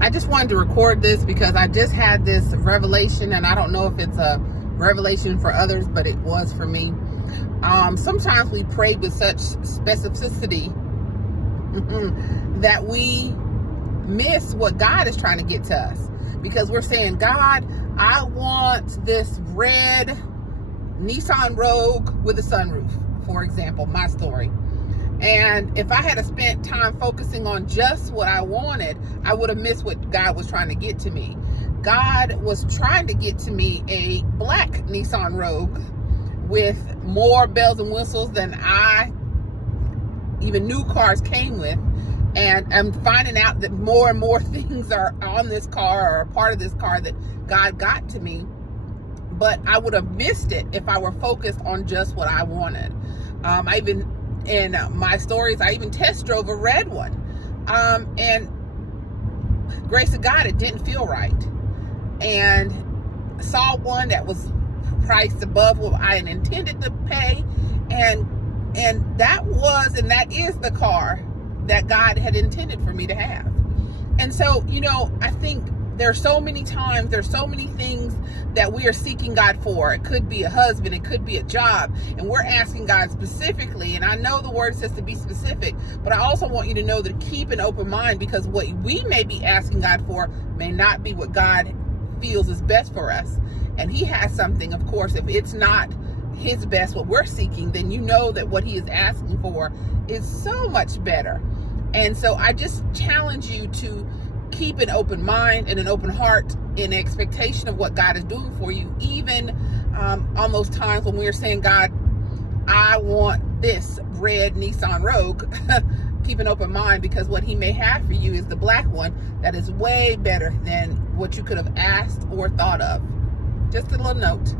I just wanted to record this because I just had this revelation, and I don't know if it's a revelation for others, but it was for me. Sometimes we pray with such specificity that we miss what God is trying to get to us, because we're saying, God, I want this red Nissan Rogue with a sunroof, for example, my story. And if I had spent time focusing on just what I wanted, I would have missed what God was trying to get to me. God was trying to get to me a black Nissan Rogue with more bells and whistles than I even knew cars came with. And I'm finding out that more and more things are on this car or a part of this car that God got to me. But I would have missed it if I were focused on just what I wanted. In my stories, I even test drove a red one. And grace of God, it didn't feel right. And saw one that was priced above what I had intended to pay. And that is the car that God had intended for me to have. And so, I think there's so many times, there's so many things that we are seeking God for. It could be a husband, it could be a job, and we're asking God specifically. And I know the word says to be specific, but I also want you to know that keep an open mind, because what we may be asking God for may not be what God feels is best for us. And he has something, of course. If it's not his best, what we're seeking, then you know that what he is asking for is so much better. And so I just challenge you to keep an open mind and an open heart in expectation of what God is doing for you, even on those times when we're saying, God, I want this red Nissan Rogue. Keep an open mind, because what he may have for you is the black one that is way better than what you could have asked or thought of. Just a little note.